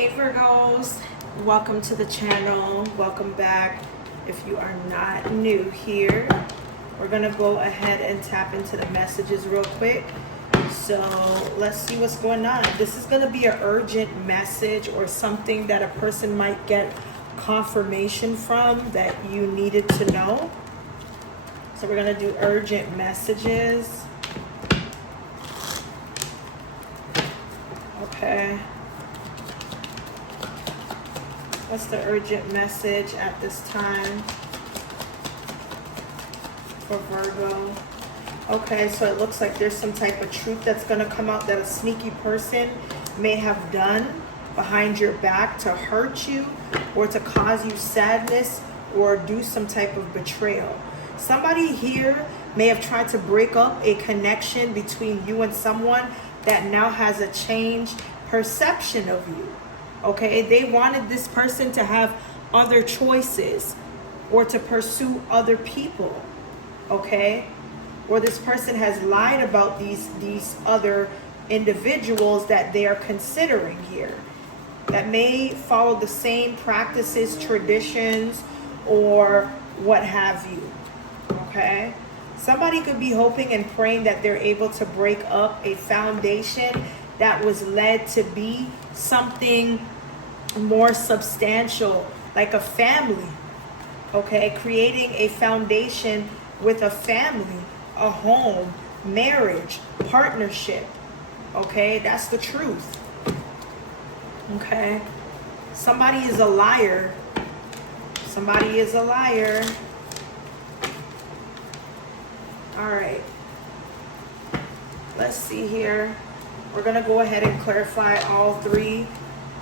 Hey Virgos, welcome to the channel. Welcome back. If you are not new here, we're gonna go ahead and tap into the messages real quick. So let's see what's going on. This is gonna be an urgent message or something that a person might get confirmation from that you needed to know. So we're gonna do urgent messages. Okay. What's the urgent message at this time for Virgo? Okay, so it looks like there's some type of truth that's going to come out that a sneaky person may have done behind your back to hurt you or to cause you sadness or do some type of betrayal. Somebody here may have tried to break up a connection between you and someone that now has a changed perception of you. Okay, they wanted this person to have other choices or to pursue other people. Okay, or this person has lied about these other individuals that they are considering here that may follow the same practices, traditions, or what have you. Okay, somebody could be hoping and praying that they're able to break up a foundation that was led to be something more substantial, like a family. Okay, creating a foundation with a family, a home, marriage, partnership. Okay, that's the truth. Okay, somebody is a liar. Somebody is a liar. All right, let's see here. We're gonna go ahead and clarify all three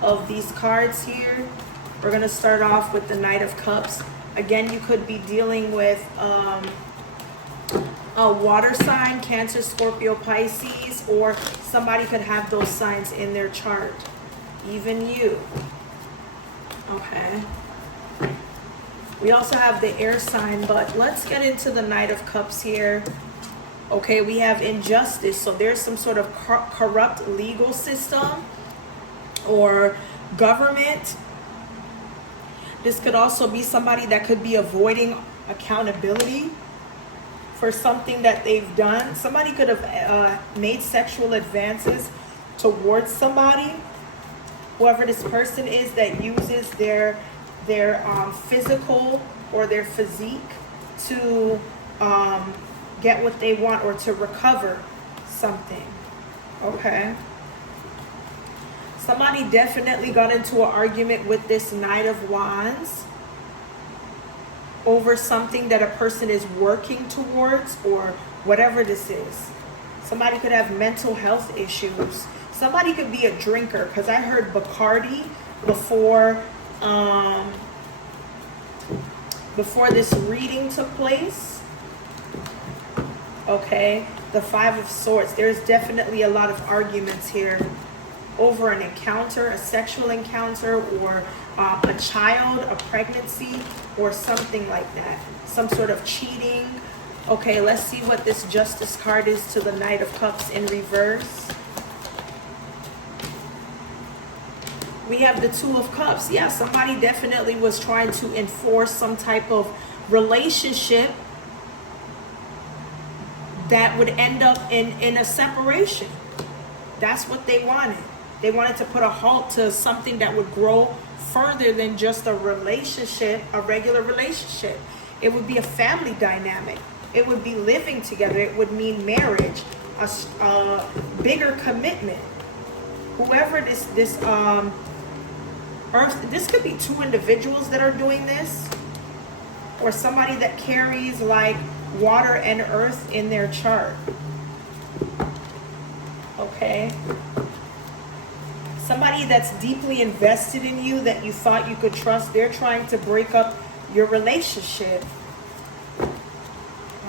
of these cards here. We're gonna start off with the Knight of Cups. Again, you could be dealing with a water sign, Cancer, Scorpio, Pisces, or somebody could have those signs in their chart. Even you. Okay. We also have the air sign, but let's get into the Knight of Cups here. Okay, we have injustice. So there's some sort of corrupt legal system or government. This could also be somebody that could be avoiding accountability for something that they've done. Somebody could have made sexual advances towards somebody. Whoever this person is that uses their physical or their physique to get what they want or to recover something. Okay. Somebody definitely got into an argument with this Knight of Wands over something that a person is working towards or whatever this is. Somebody could have mental health issues. Somebody could be a drinker, because I heard Bacardi before this reading took place. Okay, the Five of Swords. There's definitely a lot of arguments here over an encounter, a sexual encounter, or a child, a pregnancy, or something like that. Some sort of cheating. Okay, let's see what this Justice card is to the Knight of Cups in reverse. We have the Two of Cups. Yeah, somebody definitely was trying to enforce some type of relationship that would end up in a separation. That's what they wanted. They wanted to put a halt to something that would grow further than just a relationship, a regular relationship. It would be a family dynamic. It would be living together. It would mean marriage, a bigger commitment. Whoever this could be two individuals that are doing this, or somebody that carries like water and earth in their chart. Okay. Somebody that's deeply invested in you that you thought you could trust, they're trying to break up your relationship.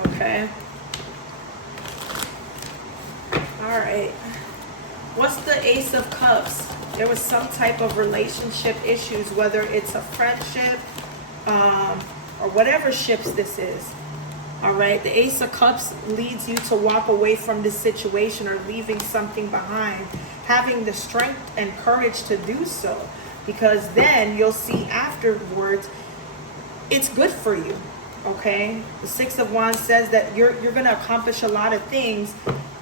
Okay. All right. What's the Ace of Cups? There was some type of relationship issues, whether it's a friendship or whatever ships this is. All right. The Ace of Cups leads you to walk away from this situation or leaving something behind. Having the strength and courage to do so. because then you'll see afterwards it's good for you. Okay, the Six of Wands says that you're going to accomplish a lot of things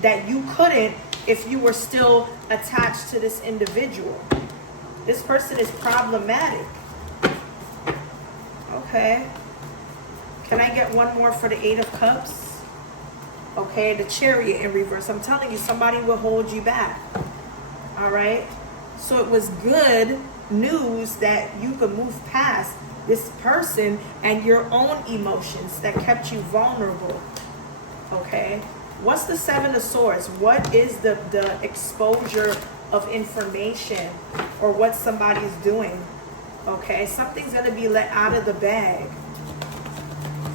that you couldn't if you were still attached to this individual. This person is problematic. Okay, can I get one more for the Eight of Cups? Okay, the Chariot in reverse. I'm telling you, somebody will hold you back. All right, so it was good news that you could move past this person and your own emotions that kept you vulnerable. Okay, what's the Seven of Swords? What is the exposure of information or what somebody's doing? Okay, something's going to be let out of the bag.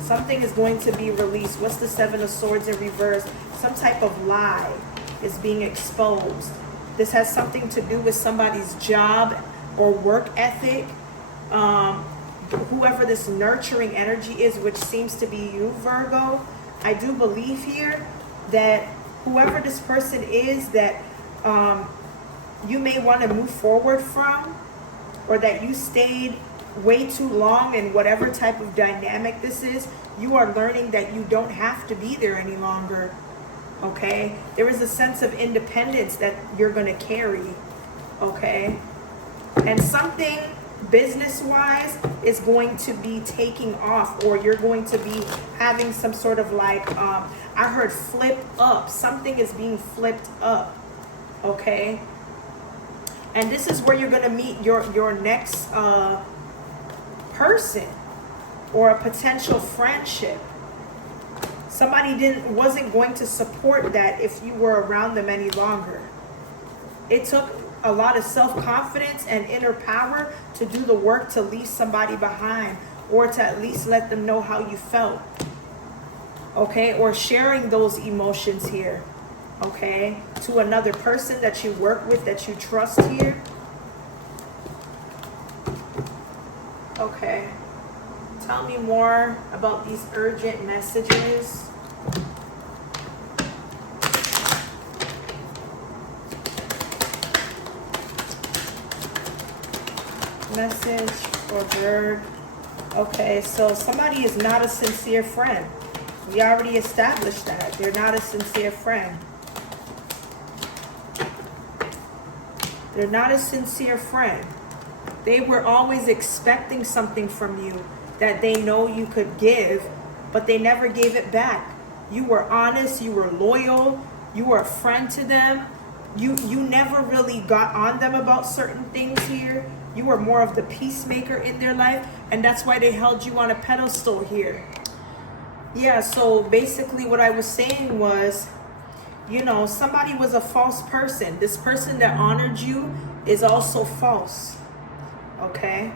Something is going to be released. What's the Seven of Swords in reverse? Some type of lie is being exposed. This has something to do with somebody's job or work ethic. Whoever this nurturing energy is, which seems to be you, Virgo, I do believe here that whoever this person is that you may want to move forward from, or that you stayed way too long in whatever type of dynamic this is, you are learning that you don't have to be there any longer. Okay, there is a sense of independence that you're going to carry. Okay, and something business-wise is going to be taking off, or you're going to be having some sort of like, I heard flip up. Something is being flipped up. Okay, and this is where you're going to meet your next person or a potential friendship. Somebody wasn't going to support that if you were around them any longer. It took a lot of self-confidence and inner power to do the work to leave somebody behind, or to at least let them know how you felt. Okay, or sharing those emotions here. Okay, to another person that you work with, that you trust here. Okay, tell me more about these urgent messages. Message for Bird. Okay, so somebody is not a sincere friend. We already established that. They're not a sincere friend. They're not a sincere friend. They were always expecting something from you that they know you could give, but they never gave it back. You were honest, you were loyal, you were a friend to them. You never really got on them about certain things here. You were more of the peacemaker in their life, and that's why they held you on a pedestal here. Yeah, so basically what I was saying was, you know, somebody was a false person. This person that honored you is also false. Okay?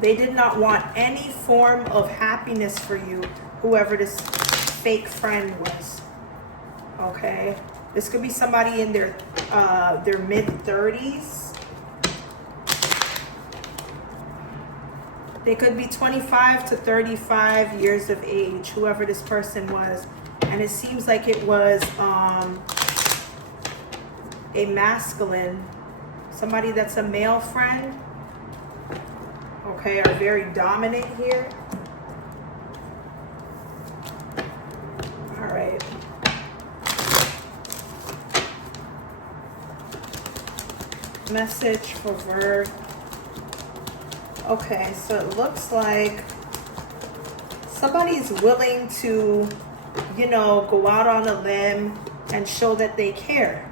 They did not want any form of happiness for you, whoever this fake friend was. Okay? This could be somebody in their mid-30s. They could be 25 to 35 years of age, whoever this person was. And it seems like it was a masculine, somebody that's a male friend. Okay, are very dominant here. All right. Message for Virg. Okay, so it looks like somebody's willing to, you know, go out on a limb and show that they care,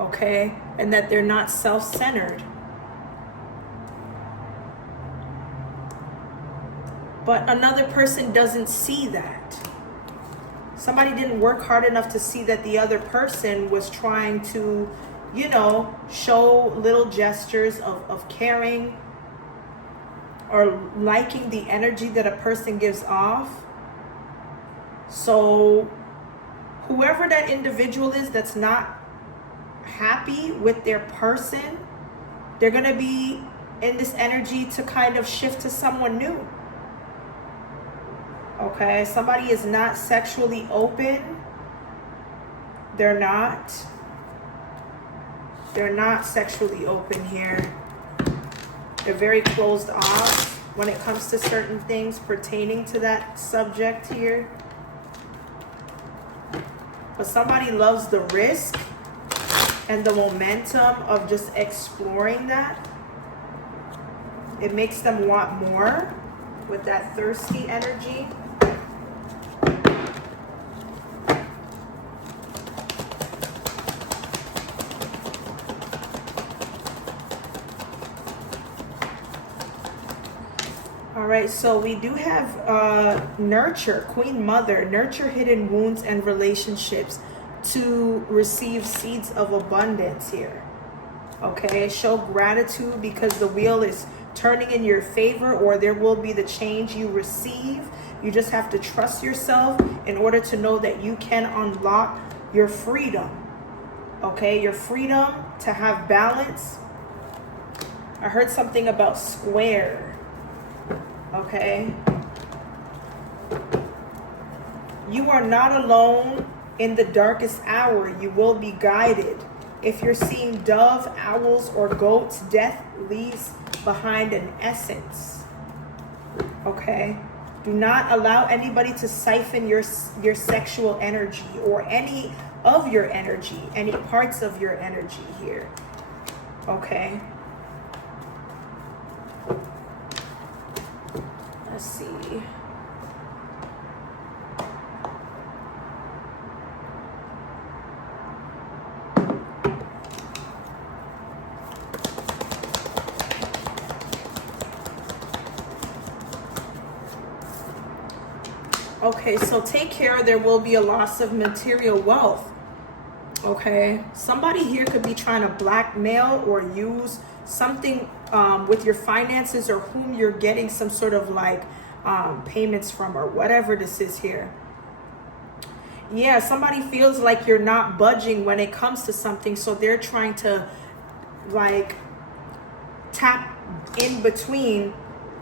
okay? And that they're not self-centered. But another person doesn't see that. Somebody didn't work hard enough to see that the other person was trying to, you know, show little gestures of caring, or liking the energy that a person gives off. So whoever that individual is that's not happy with their person, they're going to be in this energy to kind of shift to someone new. Okay, somebody is not sexually open. They're not. They're not sexually open here. They're very closed off when it comes to certain things pertaining to that subject here. But somebody loves the risk and the momentum of just exploring that. It makes them want more with that thirsty energy. All right, so we do have nurture, Queen Mother, nurture hidden wounds and relationships to receive seeds of abundance here. Okay, show gratitude because the wheel is turning in your favor, or there will be the change you receive. You just have to trust yourself in order to know that you can unlock your freedom. Okay, your freedom to have balance. I heard something about square. Okay, you are not alone in the darkest hour. You will be guided. If you're seeing dove, owls, or goats, death leaves behind an essence. Okay, do not allow anybody to siphon your sexual energy or any of your energy, any parts of your energy here. Okay. Let's see. Okay, so take care. There will be a loss of material wealth. Okay, somebody here could be trying to blackmail or use something with your finances, or whom you're getting some sort of like payments from, or whatever this is here. Yeah, somebody feels like you're not budging when it comes to something, so they're trying to like tap in between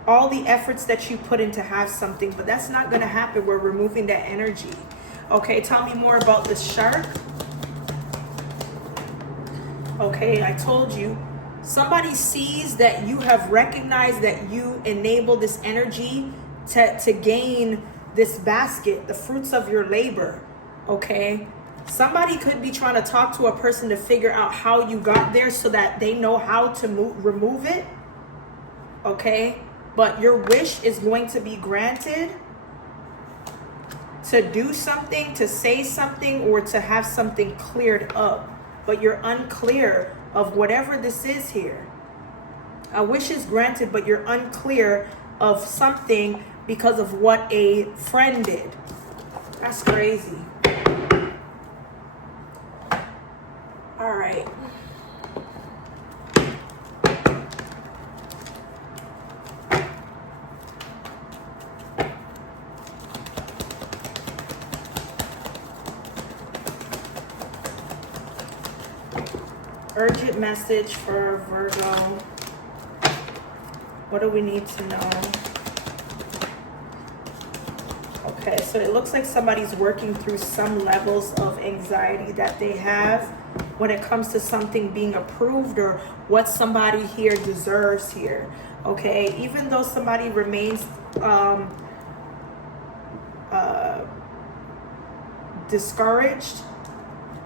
all the efforts that you put in to have something, but that's not going to happen. We're removing that energy. Okay, tell me more about this shark. Okay, I told you. Somebody sees that you have recognized that you enable this energy to gain this basket, the fruits of your labor. Okay, somebody could be trying to talk to a person to figure out how you got there so that they know how to remove it. Okay, but your wish is going to be granted to do something, to say something, or to have something cleared up. But you're unclear of whatever this is here. A wish is granted, but you're unclear of something because of what a friend did. That's crazy. All right. Urgent message for Virgo. What do we need to know? Okay, so it looks like somebody's working through some levels of anxiety that they have when it comes to something being approved, or what somebody here deserves here. Okay, even though somebody remains discouraged,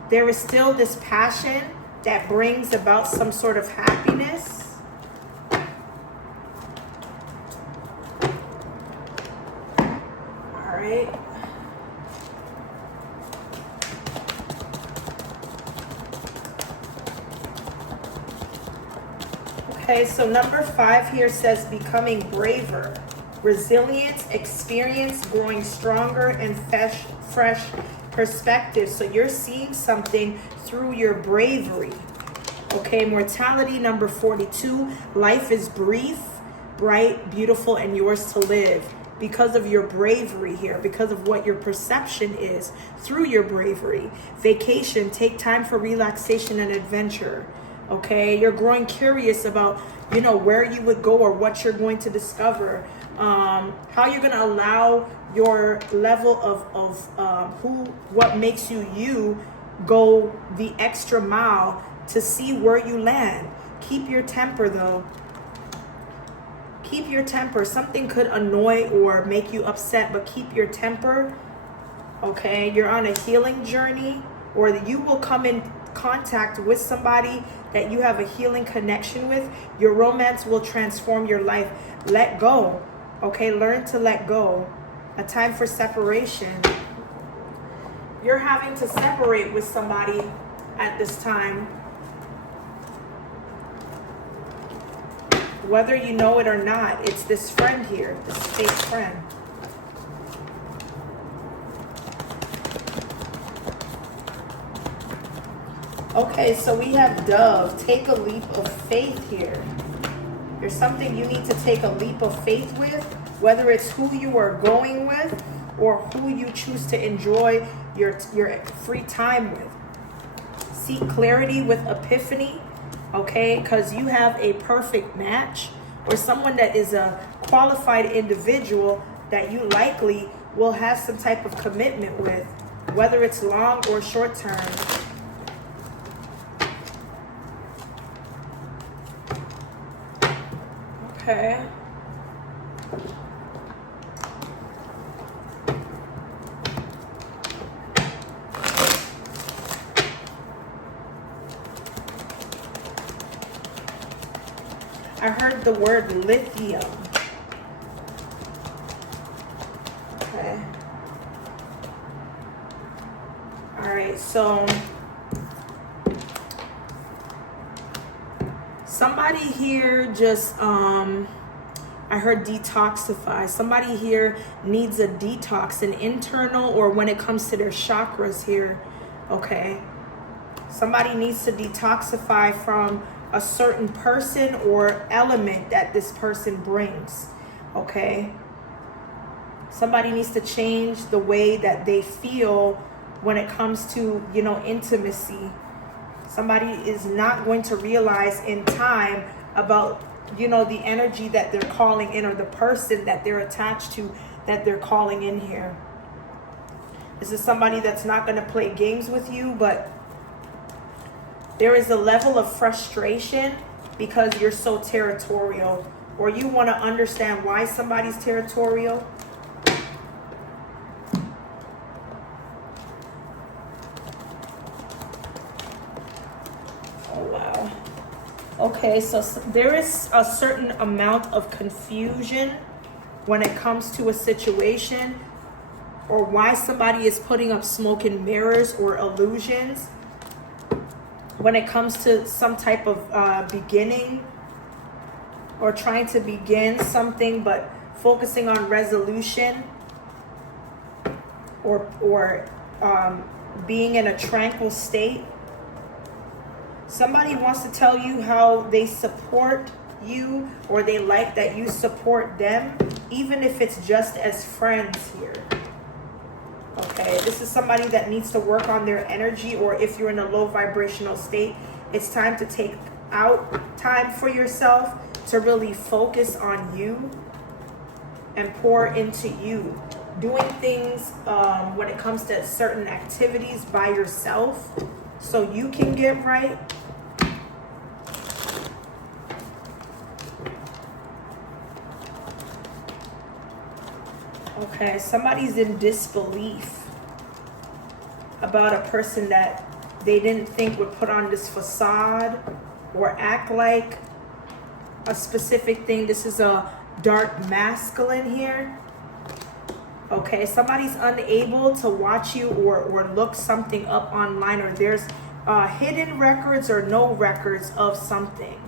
there is still this passion that brings about some sort of happiness. All right. Okay, so number 5 here says becoming braver, resilience, experience, growing stronger, and fresh perspective. So you're seeing something through your bravery. Okay, mortality number 42. Life is brief, bright, beautiful, and yours to live. Because of your bravery here, because of what your perception is through your bravery. Vacation, take time for relaxation and adventure. Okay, you're growing curious about, where you would go or what you're going to discover. How you're going to allow your level of what makes you go the extra mile to see where you land. Keep your temper though. Keep your temper. Something could annoy or make you upset, but keep your temper. Okay, you're on a healing journey, or you will come in contact with somebody that you have a healing connection with. Your romance will transform your life. Let go. Okay, learn to let go. A time for separation. You're having to separate with somebody at this time. Whether you know it or not, it's this friend here, this fake friend. Okay, so we have Dove. Take a leap of faith here. There's something you need to take a leap of faith with, whether it's who you are going with or who you choose to enjoy your free time with. Seek clarity with epiphany, okay? Because you have a perfect match or someone that is a qualified individual that you likely will have some type of commitment with, whether it's long or short term. Okay. I heard the word lithium. Okay. All right, so somebody here just, I heard detoxify. Somebody here needs a detox, an internal, or when it comes to their chakras here, okay? Somebody needs to detoxify from a certain person or element that this person brings, okay? Somebody needs to change the way that they feel when it comes to, you know, intimacy. Somebody is not going to realize in time about, you know, the energy that they're calling in or the person that they're attached to that they're calling in here. This is somebody that's not going to play games with you, but there is a level of frustration because you're so territorial, or you want to understand why somebody's territorial. Oh, wow. Okay, so there is a certain amount of confusion when it comes to a situation, or why somebody is putting up smoke and mirrors or illusions when it comes to some type of beginning or trying to begin something, but focusing on resolution or being in a tranquil state. Somebody wants to tell you how they support you, or they like that you support them, even if it's just as friends here. Okay, this is somebody that needs to work on their energy, or if you're in a low vibrational state, it's time to take out time for yourself to really focus on you and pour into you. Doing things when it comes to certain activities by yourself so you can get right. Okay, somebody's in disbelief about a person that they didn't think would put on this facade or act like a specific thing. This is a dark masculine here. Okay, somebody's unable to watch you or look something up online, or there's hidden records or no records of something.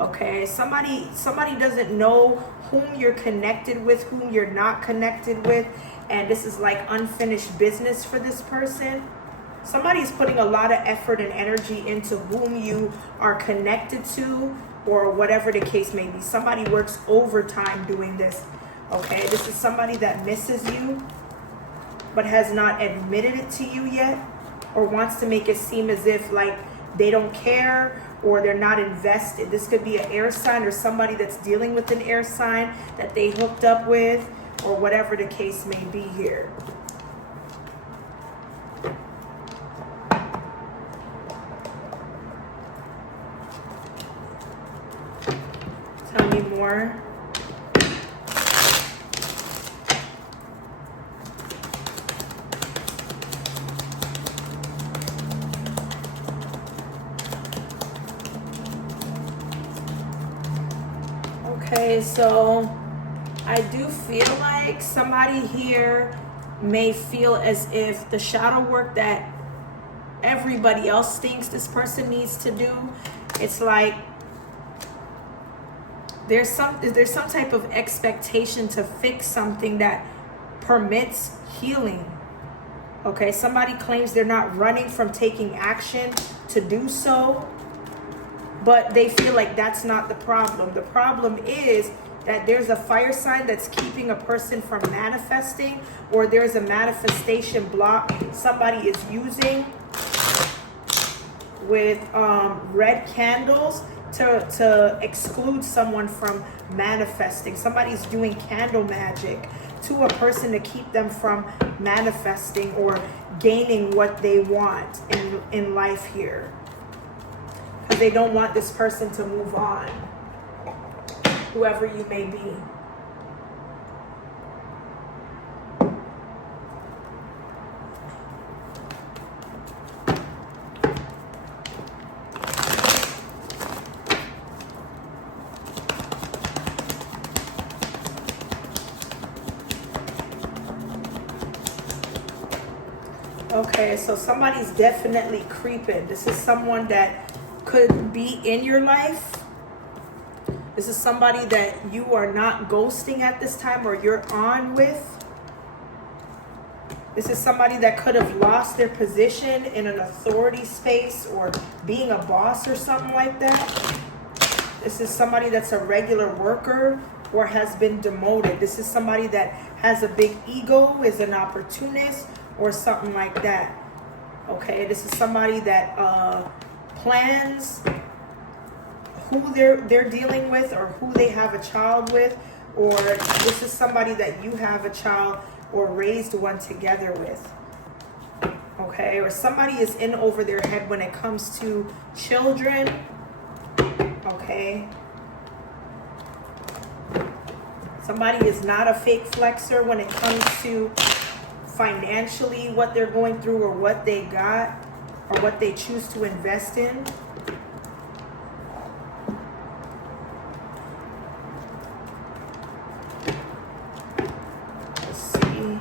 Okay, somebody doesn't know whom you're connected with, whom you're not connected with, and this is like unfinished business for this person. Somebody's putting a lot of effort and energy into whom you are connected to, or whatever the case may be. Somebody works overtime doing this. Okay, this is somebody that misses you but has not admitted it to you yet, or wants to make it seem as if like they don't care or they're not invested. This could be an air sign or somebody that's dealing with an air sign that they hooked up with, or whatever the case may be here. anymore. Okay, so I do feel like somebody here may feel as if the shadow work that everybody else thinks this person needs to do, it's like there's some type of expectation to fix something that permits healing. Okay, somebody claims they're not running from taking action to do so, but they feel like that's not the problem. The problem is that there's a fire sign that's keeping a person from manifesting, or there's a manifestation block somebody is using with red candles to exclude someone from manifesting. Somebody's doing candle magic to a person to keep them from manifesting or gaining what they want in life here, because they don't want this person to move on, whoever you may be. Okay, so somebody's definitely creeping. This is someone that could be in your life. This is somebody that you are not ghosting at this time, or you're on with. This is somebody that could have lost their position in an authority space or being a boss or something like that. This is somebody that's a regular worker or has been demoted. This is somebody that has a big ego, is an opportunist, or something like that. Okay, this is somebody that plans who they're dealing with, or who they have a child with, or this is somebody that you have a child or raised one together with. Okay, or somebody is in over their head when it comes to children. Okay, somebody is not a fake flexer when it comes to financially what they're going through, or what they got, or what they choose to invest in. Let's see.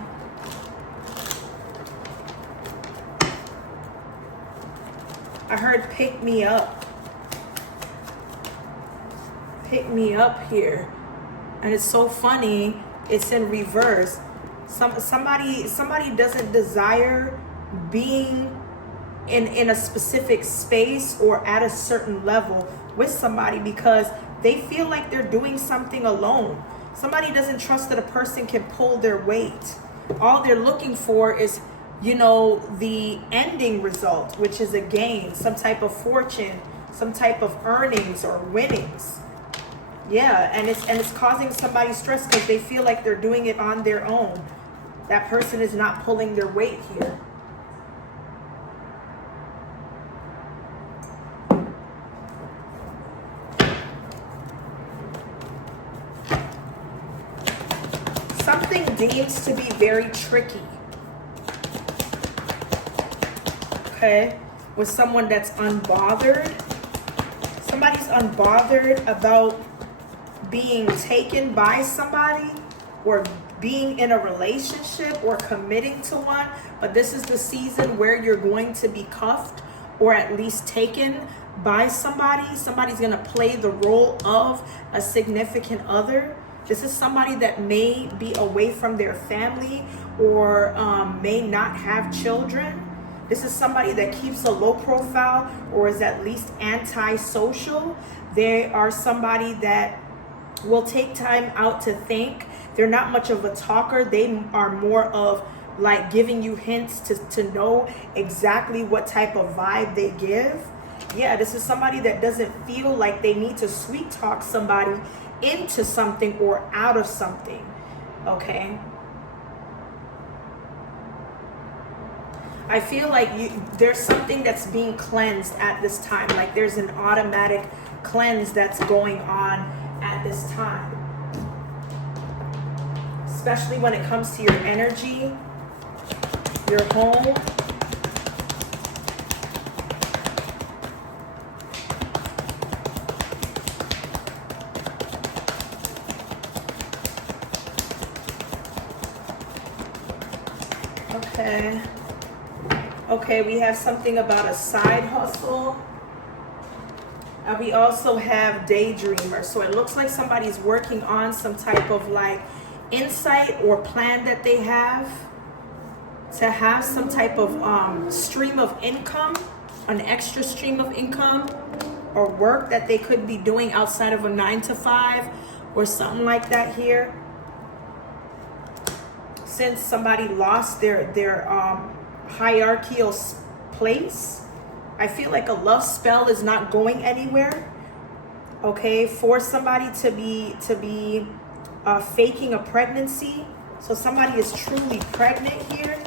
I heard pick me up. Pick me up here. And it's so funny, it's in reverse. Somebody doesn't desire being in a specific space or at a certain level with somebody because they feel like they're doing something alone. Somebody doesn't trust that a person can pull their weight. All they're looking for is, the ending result, which is a gain, some type of fortune, some type of earnings or winnings. Yeah, and it's causing somebody stress because they feel like they're doing it on their own. That person is not pulling their weight here. Something deems to be very tricky. Okay, with someone that's unbothered. Somebody's unbothered about being taken by somebody, or being in a relationship, or committing to one, but this is the season where you're going to be cuffed, or at least taken by somebody. Somebody's going to play the role of a significant other. This is somebody that may be away from their family, or may not have children. This is somebody that keeps a low profile, or is at least antisocial. They are somebody that will take time out to think. They're not much of a talker. They are more of like giving you hints to know exactly what type of vibe they give. Yeah, this is somebody that doesn't feel like they need to sweet talk somebody into something or out of something. Okay. I feel like there's something that's being cleansed at this time. Like there's an automatic cleanse that's going on at at this time. Especially when it comes to your energy, your home. Okay. Okay, we have something about a side hustle. And we also have daydreamer. So it looks like somebody's working on some type of like insight or plan that they have to have some type of stream of income, an extra stream of income or work that they could be doing outside of a 9-to-5 or something like that here. Since somebody lost their hierarchical place, I feel like a love spell is not going anywhere. Okay, for somebody to be faking a pregnancy. So somebody is truly pregnant here.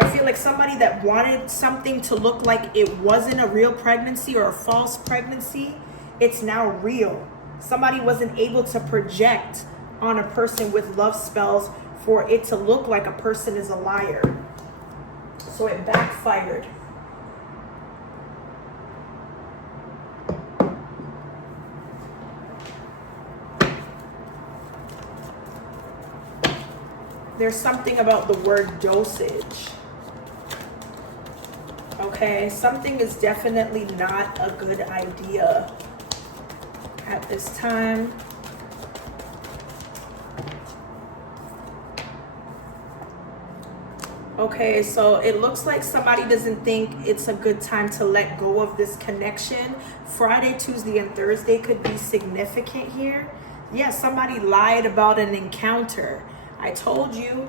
I feel like somebody that wanted something to look like it wasn't a real pregnancy or a false pregnancy, it's now real. Somebody wasn't able to project on a person with love spells for it to look like a person is a liar. So it backfired. There's something about the word dosage. Okay, something is definitely not a good idea at this time. Okay, so it looks like somebody doesn't think it's a good time to let go of this connection. Friday, Tuesday, and Thursday could be significant here. Yeah, somebody lied about an encounter. I told you,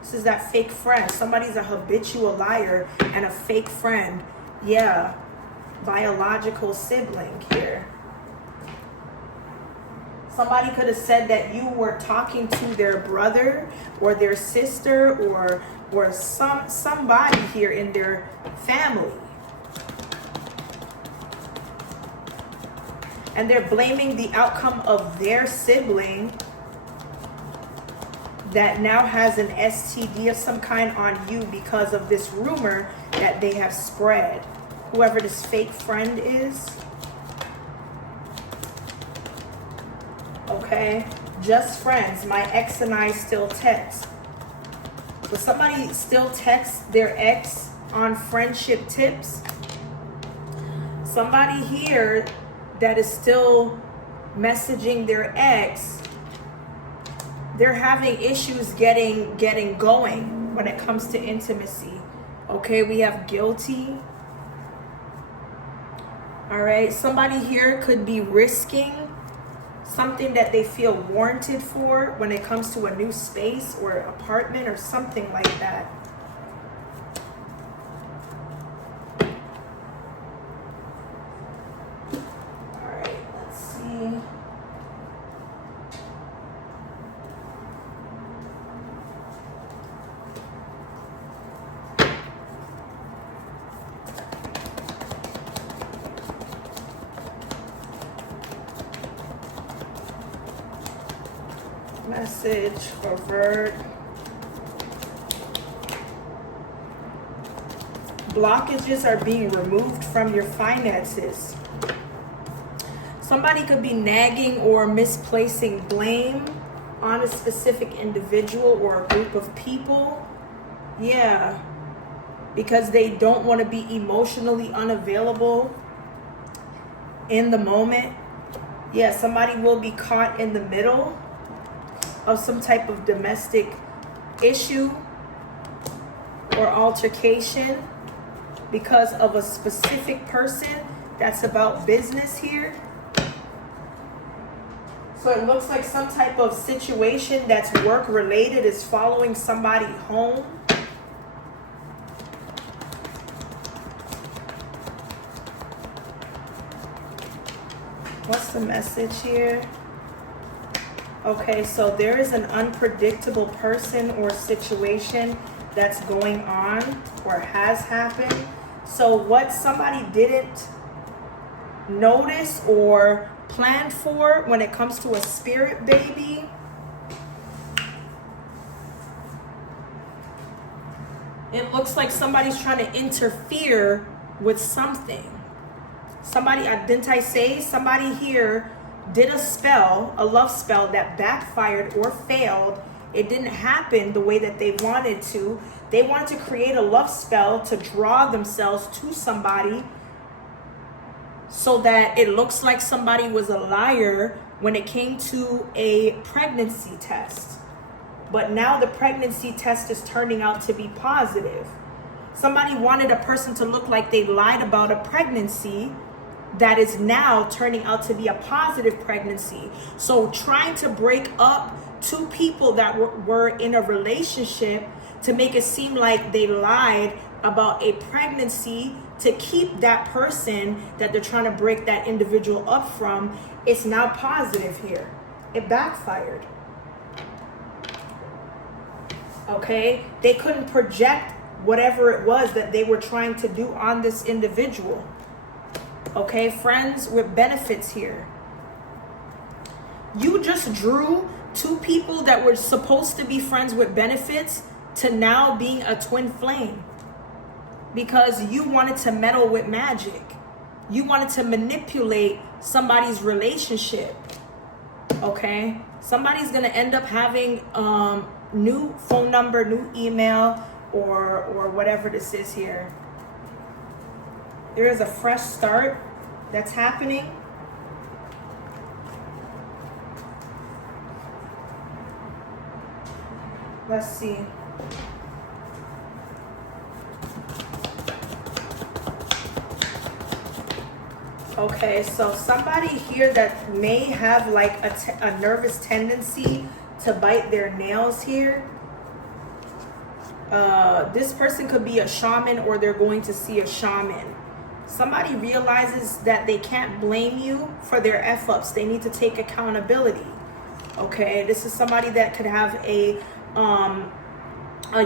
this is that fake friend. Somebody's a habitual liar and a fake friend. Yeah, biological sibling here. Somebody could have said that you were talking to their brother or their sister or somebody here in their family. And they're blaming the outcome of their sibling that now has an STD of some kind on you because of this rumor that they have spread. Whoever this fake friend is. Okay, just friends. My ex and I still text. So somebody still texts their ex on friendship tips. Somebody here that is still messaging their ex, they're having issues getting going when it comes to intimacy. Okay, we have guilty. All right, somebody here could be risking something that they feel warranted for when it comes to a new space or apartment or something like that. All right, let's see. Message for Vert. Blockages are being removed from your finances. Somebody could be nagging or misplacing blame on a specific individual or a group of people. Yeah, because they don't want to be emotionally unavailable in the moment. Yeah, somebody will be caught in the middle of some type of domestic issue or altercation because of a specific person that's about business here. So it looks like some type of situation that's work related is following somebody home. What's the message here? Okay, so there is an unpredictable person or situation that's going on or has happened. So what somebody didn't notice or planned for when it comes to a spirit baby. It looks like somebody's trying to interfere with something. Somebody, didn't I say somebody here did a spell, a love spell that backfired or failed. It didn't happen the way that they wanted to. They wanted to create a love spell to draw themselves to somebody so that it looks like somebody was a liar when it came to a pregnancy test. But now the pregnancy test is turning out to be positive. Somebody wanted a person to look like they lied about a pregnancy that is now turning out to be a positive pregnancy. So trying to break up two people that were in a relationship to make it seem like they lied about a pregnancy to keep that person that they're trying to break that individual up from, it's now positive here. It backfired. Okay? They couldn't project whatever it was that they were trying to do on this individual. Okay, friends with benefits here. You just drew two people that were supposed to be friends with benefits to now being a twin flame because you wanted to meddle with magic. You wanted to manipulate somebody's relationship. Okay, somebody's gonna end up having new phone number, new email, or whatever this is here. There is a fresh start that's happening. Let's see. Okay, so somebody here that may have like a nervous tendency to bite their nails here. This person could be a shaman or they're going to see a shaman. Somebody realizes that they can't blame you for their F-ups. They need to take accountability. Okay, this is somebody that could have a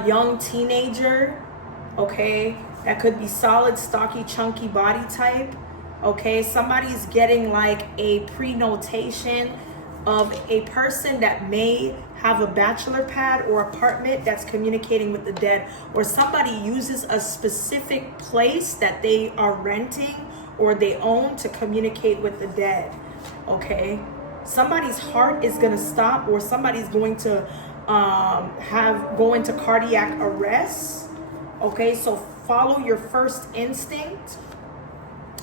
young teenager. Okay, that could be solid, stocky, chunky body type. Okay, somebody's getting like a pre-notation of a person that may have a bachelor pad or apartment that's communicating with the dead, or somebody uses a specific place that they are renting or they own to communicate with the dead. Okay, somebody's heart is going to stop, or somebody's going to go into cardiac arrest. Okay, so follow your first instinct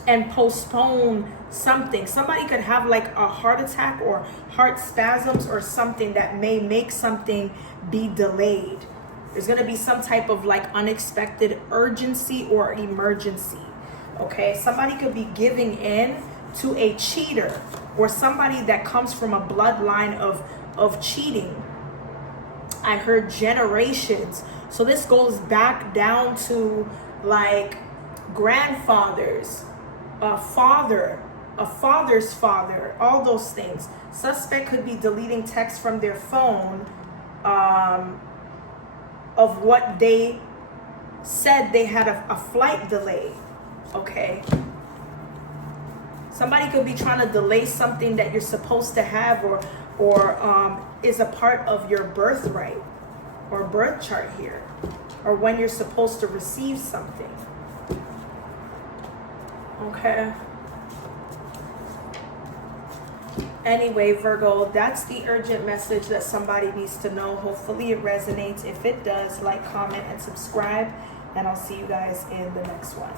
and postpone something. Somebody could have like a heart attack or heart spasms or something that may make something be delayed. There's going to be some type of like unexpected urgency or emergency. Okay, somebody could be giving in to a cheater or somebody that comes from a bloodline of cheating. I heard generations. So this goes back down to like grandfathers, a father's father, all those things. Suspect could be deleting texts from their phone of what they said they had a flight delay. Okay. Somebody could be trying to delay something that you're supposed to have or is a part of your birthright or birth chart here, or when you're supposed to receive something. Okay. Anyway, Virgo, that's the urgent message that somebody needs to know. Hopefully it resonates. If it does, like, comment, and subscribe. And I'll see you guys in the next one.